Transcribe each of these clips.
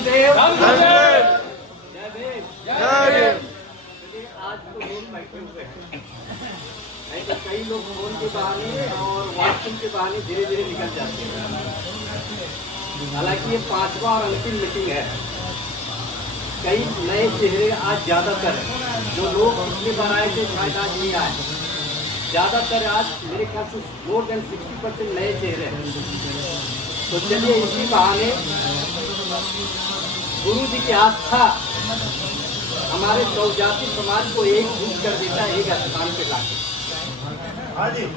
देव जय देव जय देव। आज तो लोग बैठे हुए हैं, नहीं तो कई लोग फोन के बहाने और व्हाट्सएप के बहाने धीरे धीरे निकल जाते हैं। हालांकि ये 5वां और अंतिम मीटिंग है। कई नए चेहरे आज ज्यादातर जो लोग पिछली बार आए थे शायद आज नहीं आए, ज्यादातर आज मेरे ख्याल से मोर देन 60% नए चेहरे हैं। तो चलिए इसी बहाने गुरु जी की आस्था हमारे सौजाती समाज को एकजुट कर देता है, एक स्थान पे लाके,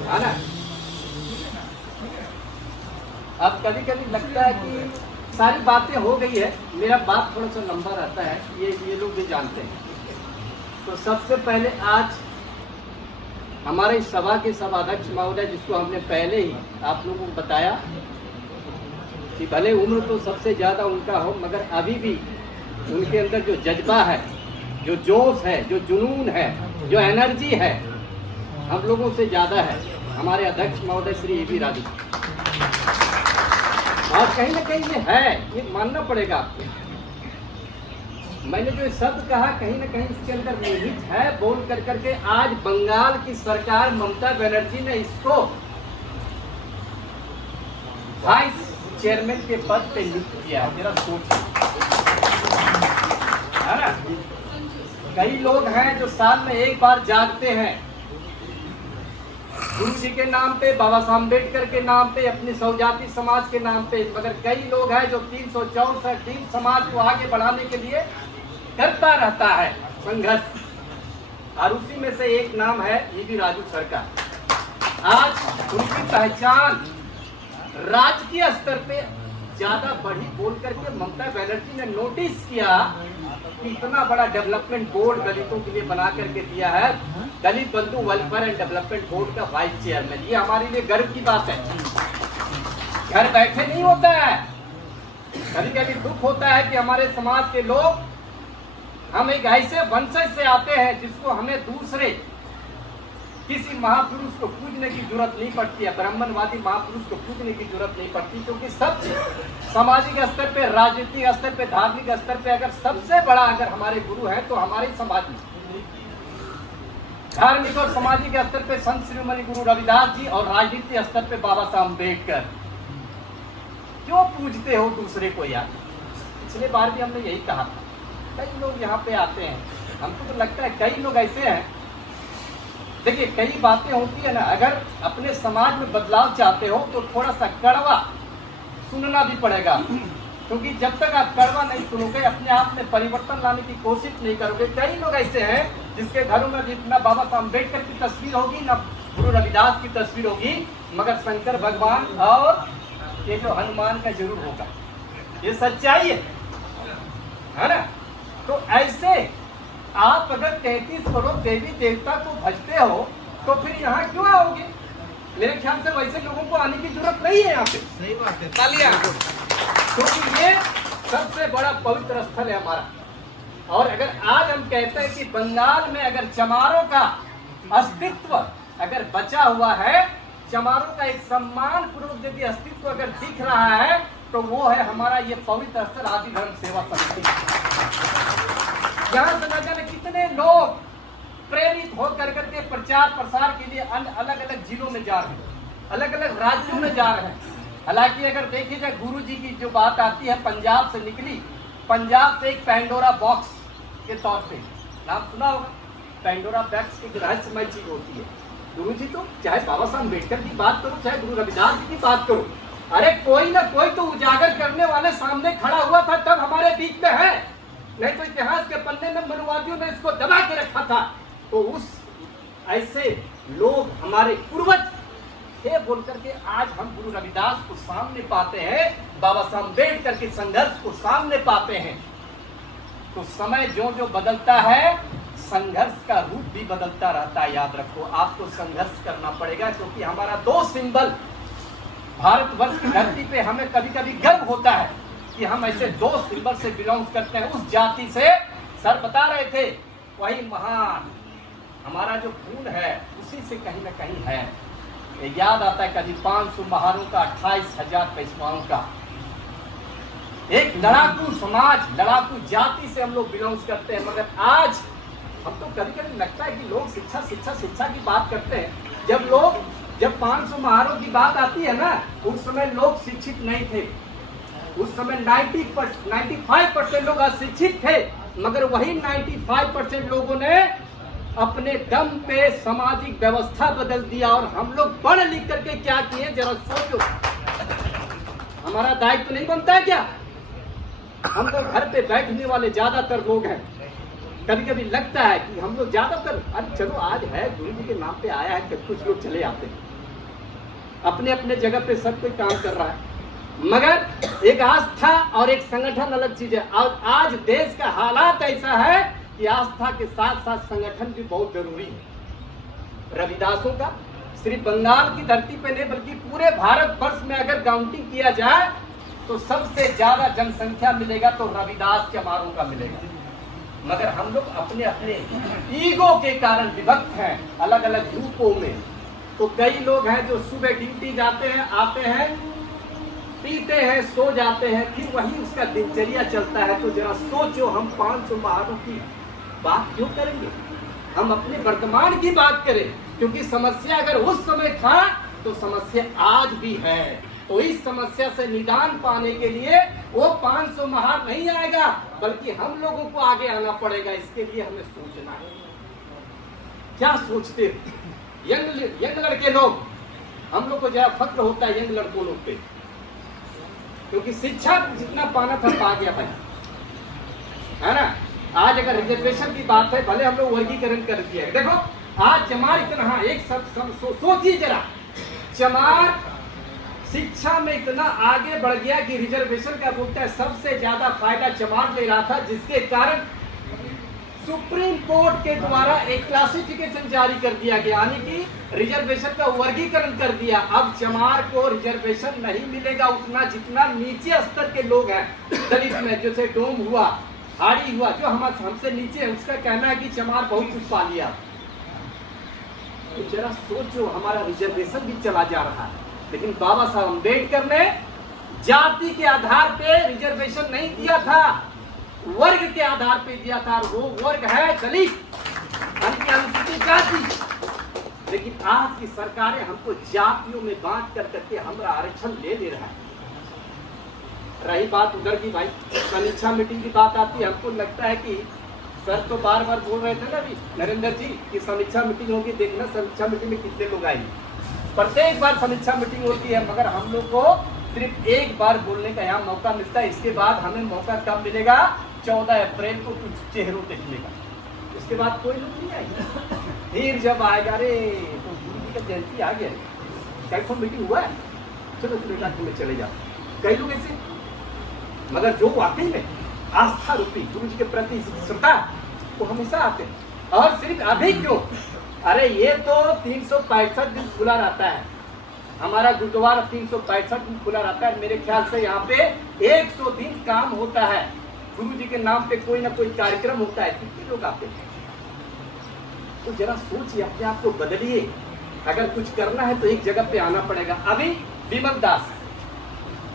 है ना। अब कभी कभी लगता है कि सारी बातें हो गई है, मेरा बात थोड़ा सा लंबा रहता है, ये लोग भी जानते हैं। तो सबसे पहले आज हमारे इस सभा के सभाध्यक्ष महोदय, जिसको हमने पहले ही आप लोगों को बताया कि भले उम्र तो सबसे ज्यादा उनका हो, मगर अभी भी उनके अंदर जो जज्बा है, जो जोश है, जो जुनून है, जो एनर्जी है, हम लोगों से ज्यादा है हमारे अध्यक्ष महोदय श्री ए.बी. राजू। और कहीं ना कहीं ये है, ये मानना पड़ेगा आपको। मैंने जो शब्द कहा कहीं ना कहीं इसके अंदर निहित है, बोल कर करके आज बंगाल की सरकार ममता बनर्जी ने इसको वाइस चेयरमैन के पद पे नियुक्त किया है। जरा सोचिए, है ना। कई लोग हैं जो साल में एक बार जागते हैं गुरु जी के नाम पे, बाबा साहब अम्बेडकर के नाम पे, अपनी सौजाती समाज के नाम पे, मगर कई लोग हैं जो 364 समाज को आगे बढ़ाने के लिए करता रहता है संघर्ष, और उसी में से एक नाम है ए.बी. राजू सरकार। आज उनकी पहचान राजकीय स्तर पे ज्यादा बढ़ी बोल करके ममता बनर्जी ने नोटिस किया कि इतना बड़ा डेवलपमेंट बोर्ड दलितों के लिए बना करके दिया है, दलित बंधु वेलफेयर एंड डेवलपमेंट बोर्ड का वाइस चेयरमैन। ये हमारे लिए गर्व की बात है। घर बैठे नहीं होता है, कभी कभी दुख होता है कि हमारे समाज के लोग, हम एक ऐसे वंशज से आते हैं जिसको हमें दूसरे किसी महापुरुष को पूजने की जरूरत नहीं पड़ती है, ब्राह्मणवादी महापुरुष को पूजने की जरूरत नहीं पड़ती, क्योंकि सब सामाजिक स्तर पे, राजनीतिक स्तर पे, धार्मिक स्तर पे अगर सबसे बड़ा अगर हमारे गुरु हैं तो हमारे समाज में धार्मिक और सामाजिक स्तर पे संत शिरोमणि गुरु रविदास जी, और राजनीतिक स्तर पे बाबा साहब अम्बेडकर। क्यों पूजते हो दूसरे को यार? पिछले बार भी हमने यही कहा था। कई लोग यहाँ पे आते हैं, हमको तो लगता है कई लोग ऐसे हैं, देखिए कई बातें होती है ना, अगर अपने समाज में बदलाव चाहते हो तो थोड़ा सा कड़वा सुनना भी पड़ेगा, क्योंकि जब तक आप कड़वा नहीं सुनोगे, अपने आप में परिवर्तन लाने की कोशिश नहीं करोगे। कई लोग ऐसे हैं जिसके घरों में भी ना बाबा साहब अम्बेडकर की तस्वीर होगी, ना गुरु रविदास की तस्वीर होगी, मगर शंकर भगवान और ये जो हनुमान का जरूर होगा। ये सच्चाई है ना। तो ऐसे आप अगर 33 करोड़ देवी देवता को भजते हो तो फिर यहाँ क्यों आओगे? मेरे ख्याल से वैसे लोगों को आने की जरूरत नहीं है यहाँ पे। सही बात है। तालियां, क्योंकि ये सबसे बड़ा पवित्र स्थल है हमारा। और अगर आज हम कहते हैं कि बंगाल में अगर चमारों का अस्तित्व अगर बचा हुआ है, चमारों का एक सम्मान पूर्वक यदि अस्तित्व अगर दिख रहा है, तो वो है हमारा ये पवित्र स्थल आदि धर्म सेवा समिति। यहाँ से न जाने कितने लोग प्रेरित होकर करके प्रचार प्रसार के लिए अलग अलग जिलों में जा रहे हैं, अलग अलग राज्यों में जा रहे हैं। हालांकि अगर देखी जाए गुरु जी की जो बात आती है, पंजाब से निकली, पंजाब से एक पैंडोरा बॉक्स के तौर पे नाम सुना होगा। पैंडोरा बॉक्स एक रहस्यमय चीज होती है। गुरु जी तो चाहे बाबा साहब अम्बेडकर की बात करो, चाहे गुरु रविदास जी की बात करो, अरे कोई ना कोई तो उजागर करने वाले सामने खड़ा हुआ था, तब हमारे बीच में है। नहीं तो इतिहास के पन्ने में मनुवादियों ने इसको दबा के रखा था। तो उस ऐसे लोग हमारे पूर्वज थे बोल करके आज हम गुरु रविदास को सामने पाते हैं, बाबा साहब अम्बेडकर के संघर्ष को सामने पाते हैं। तो समय जो जो बदलता है, संघर्ष का रूप भी बदलता रहता है। याद रखो, आपको संघर्ष करना पड़ेगा, क्योंकि हमारा 2 सिंबल भारतवर्ष की धरती पे हमें कभी कभी गर्व होता है कि हम ऐसे 2 सिंबल से बिलोंग करते हैं, उस जाति से। सर बता रहे थे, वही महान हमारा जो खून है उसी से कहीं ना कहीं है। याद आता है कभी 500 महारों का, 28,000 पेशवाओं का। एक लड़ाकू समाज, लड़ाकू जाति से हम लोग बिलोंग्स करते हैं। मगर आज हम तो कभी कभी लगता है कि लोग शिक्षा शिक्षा शिक्षा की बात करते हैं। जब 500 महारों की बात आती है ना, उस समय लोग शिक्षित नहीं थे। उस समय 95% लोग अशिक्षित थे, मगर वही 95% लोगों ने अपने दम पे सामाजिक व्यवस्था बदल दिया। और हम लोग पढ़ लिख करके क्या किए, जरा सोचो। हमारा दायित्व तो नहीं बनता है क्या? हम तो घर पे बैठने वाले ज्यादातर लोग हैं। कभी कभी लगता है कि हम लोग ज्यादातर, अरे चलो आज है, गुरु जी के नाम पे आया है, कि कुछ लोग चले आते हैं, अपने अपने जगह पे सब कोई काम कर रहा है। मगर एक आस्था और एक संगठन अलग चीज है। और आज देश का हालात ऐसा है कि आस्था के साथ साथ संगठन भी बहुत जरूरी है। रविदासों का सिर्फ बंगाल की धरती पे नहीं बल्कि पूरे भारत वर्ष में अगर काउंटिंग किया जाए तो सबसे ज्यादा जनसंख्या मिलेगा तो रविदास चमारों का मिलेगा। मगर हम लोग अपने अपने ईगो के कारण विभक्त हैं अलग अलग ग्रुपों में। तो कई लोग हैं जो सुबह ड्यूटी जाते हैं, आते हैं, पीते हैं, सो जाते हैं, फिर वही उसका दिनचर्या चलता है। तो जरा सोचो, हम 500 महारों की बात क्यों करेंगे? हम अपने वर्तमान की बात करें, क्योंकि समस्या अगर उस समय था तो समस्या आज भी है। तो इस समस्या से निदान पाने के लिए वो 500 महार नहीं आएगा, बल्कि हम लोगों को आगे आना पड़ेगा। इसके लिए हमें सोचना है। क्या सोचते यंग लड़के लोग? हम लोग को जरा फक्र होता है यंग लड़कों लोग पे, क्योंकि शिक्षा जितना पाना था पा गया भाई, है ना। आज अगर रिजर्वेशन की बात है, भले हम लोग वर्गीकरण कर दिया है। देखो आज चमार इतना, हाँ एक सोचिए जरा, चमार शिक्षा में इतना आगे बढ़ गया कि रिजर्वेशन का बोलता है सबसे ज्यादा फायदा चमार ले रहा था, जिसके कारण सुप्रीम कोर्ट के द्वारा एक क्लासिफिकेशन जारी कर दिया गया, यानी कि रिजर्वेशन का वर्गीकरण कर दिया। अब चमार को रिजर्वेशन नहीं मिलेगा उतना जितना नीचे स्तर के लोग हैं दलित में, जैसे डोम हुआ, हाड़ी हुआ, जो हमसे नीचे है, उसका कहना है कि चमार बहुत कुछ पा लिया। तो जरा सोचो, हमारा रिजर्वेशन भी चला जा रहा है। लेकिन बाबा साहब अम्बेडकर ने जाति के आधार पे रिजर्वेशन नहीं दिया था, वर्ग के आधार पे दिया था। वो वर्ग है दलित, अनुसूचित जाति। लेकिन आज की सरकारें हमको जातियों में बांट कर करके हमारा आरक्षण ले ले रहा है। रही बात उधर की भाई, समीक्षा मीटिंग की बात आती है, हमको लगता है कि सर तो बार बार बोल रहे थे ना अभी नरेंद्र जी कि समीक्षा मीटिंग होगी, देखना समीक्षा मीटिंग में कितने लोग आएंगे। प्रत्येक बार समीक्षा मीटिंग होती है, मगर हम लोग को सिर्फ एक बार बोलने का यहाँ मौका मिलता है। इसके बाद हमें मौका कब मिलेगा? 14 अप्रैल को कुछ चेहरों देखने का। इसके बाद कोई लोग नहीं आएगा। फिर जब आएगा, अरे तो गुरु जी का जयंती आ गया, कई तो मीटिंग हुआ है, चलो में चले जाओ। कई लोग ऐसे, मगर जो वाकई में आस्था रूपी गुरु जी के प्रति श्रद्धा, वो हमेशा आते हैं। और सिर्फ अभी क्यों, अरे ये तो 365 दिन खुला रहता है। हमारा गुरुद्वारा 365 दिन खुला रहता है। मेरे ख्याल से यहाँ पे 100 दिन काम होता है, गुरु जी के नाम पे कोई ना कोई कार्यक्रम होता है। कितने लोग आते हैं? तो जरा सोचिए, अपने आप को बदलिए। अगर कुछ करना है तो एक जगह पे आना पड़ेगा। अभी विमल दास,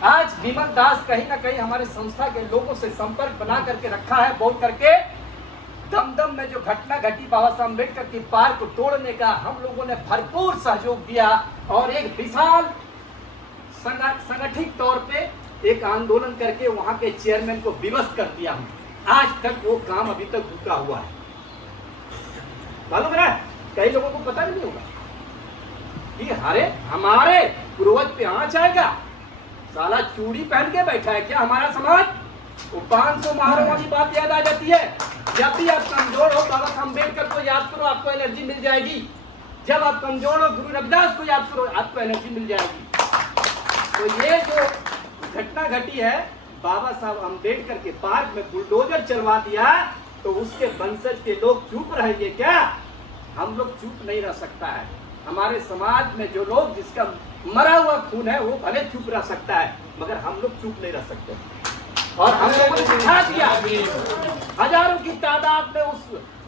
आज विमल दास कहीं ना कहीं हमारे संस्था के लोगों से संपर्क बना करके रखा है, बोल करके दमदम में जो घटना घटी बाबा साहब अम्बेडकर की पार्क को तोड़ने का, हम लोगों ने भरपूर सहयोग दिया और एक विशाल संगठित तौर पे एक आंदोलन करके वहां के चेयरमैन को विवश कर दिया। हम आज तक वो काम अभी तक रुका हुआ है। मालूम है, कई लोगों को पता नहीं होगा कि अरे हमारे पूर्वज पे आंच आएगा, साला चूड़ी पहन के बैठा है क्या हमारा समाज? वो 500 महारों वाली बात याद आ जाती है। जब भी आप कमजोर हो, बाबा साहब अम्बेडकर को याद करो, आपको एनर्जी मिल जाएगी। जब आप कमजोर हो, गुरु रविदास को याद करो, आपको एनर्जी मिल जाएगी। तो ये जो घटना घटी है, बाबा साहब अम्बेडकर के पार्क में बुलडोजर चलवा दिया, तो उसके वंशज के लोग चुप रहेंगे क्या? हम लोग चुप नहीं रह सकता है। हमारे समाज में जो लोग, जिसका मरा हुआ खून है, वो भले चुप रह सकता है, मगर हम लोग चुप नहीं रह सकते। और हम लोगों ने दिखा दिया, हजारों की तादाद में उस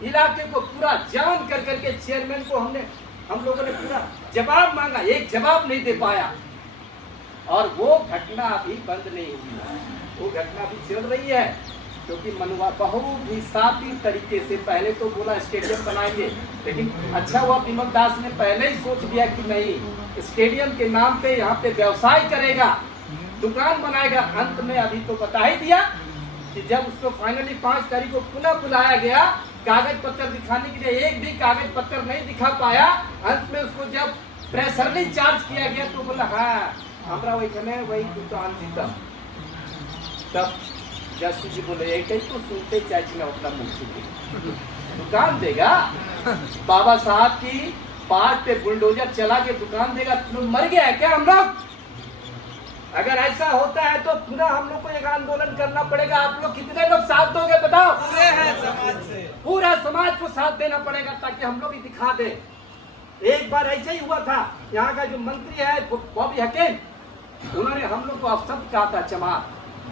इलाके को पूरा जाम कर करके चेयरमैन को हम लोगों ने पूरा जवाब मांगा, एक जवाब नहीं दे पाया। और वो घटना अभी बंद नहीं हुई। वो घटना भी चल रही है, क्योंकि मनवा बहुत ही साथी तरीके से पहले तो बोला स्टेडियम बनाएंगे, लेकिन अच्छा हुआ विमल दास ने पहले ही सोच लिया कि नहीं, स्टेडियम के नाम पे यहाँ पे व्यवसाय करेगा, दुकान बनाएगा। अंत में अभी तो बता ही दिया कि जब उसको फाइनली 5 तारीख को पुनः बुलाया गया, कागज पत्र दिखाने के लिए एक भी कागज पत्र नहीं दिखा पाया। अंत में उसको जब प्रेशरली चार्ज किया गया तो बोला हाँ हमारा वही दुकान जीता। तब जैसे जी बोले एक तो सुनते चाहिए ना अपना मुक्ति की दुकान देगा, बाबा साहब की पार्क पे बुलडोजर चला के दुकान देगा, तुम मर गया है क्या हम लोग? अगर ऐसा होता है तो पुनः हम लोग को एक आंदोलन करना पड़ेगा। आप लोग कितने लोग साथ दोगे बताओ? पूरे हैं समाज से, पूरा समाज को साथ देना पड़ेगा ताकि हम लोग ही दिखा दे। एक बार ऐसे ही हुआ था, यहाँ का जो मंत्री है बॉबी हकीम, उन्होंने हम लोग को अपशब्द कहा था चमार।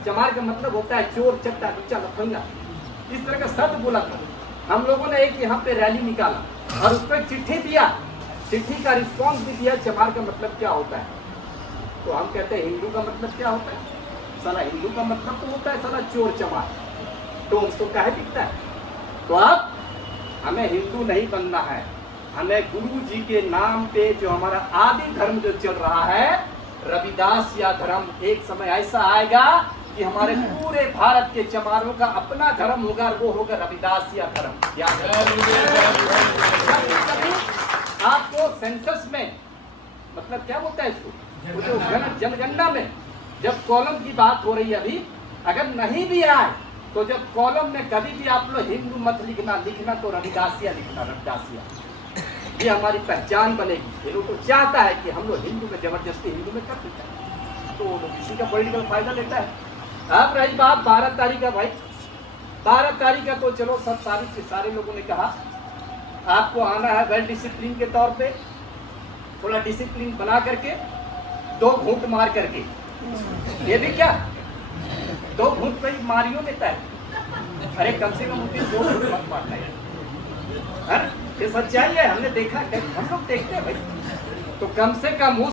चमार का मतलब होता है चोर, चट्टा, लुच्चा, लफंगा, इस तरह का शब्द बोला था। हम लोगों ने एक यहाँ पे रैली निकाला और उस पर चिट्ठी दिया, चिट्ठी का रिस्पॉन्स भी दिया चमार का मतलब क्या होता है। तो हम कहते हैं हिंदू का मतलब क्या होता है, साला हिंदू का मतलब तो होता है साला चोर चमार, तो उसको काहे दिखता है। तो अब हमें हिंदू नहीं बनना है, हमें गुरु जी के नाम पे जो हमारा आदि धर्म जो चल रहा है रविदास या धर्म, एक समय ऐसा आएगा कि हमारे पूरे भारत के चमारों का अपना धर्म होगा, वो होगा रविदास या धर्म। याद आपको सेंसस में मतलब क्या बोलता है इसको, वो जो जनगणना में जब कॉलम की बात हो रही है अभी, अगर नहीं भी आए तो जब कॉलम में कभी भी आप लोग हिंदू मत लिखना तो रविदासिया लिखना, रविदासिया, ये हमारी पहचान बनेगी। ये लोग तो चाहता है कि हम लोग हिंदू में जबरदस्ती हिंदू में कर देते हैं, तो वो लोग इसी का पॉलिटिकल फायदा लेता है। अब रही बात 12 तारीख का, भाई 12 तारीख का तो चलो सब सारे लोगों ने कहा आपको आना है वेल डिसिप्लिन के तौर पे, थोड़ा डिसिप्लिन बना करके 2 घूंट मार करके, ये भी क्या 2 घूंट पे मारियो लेता है, अरे कम से कम उनके 2 घूंट मत मारना है, ये सच्चाई है, हमने देखा, हम लोग देखते हैं भाई, तो कम से कम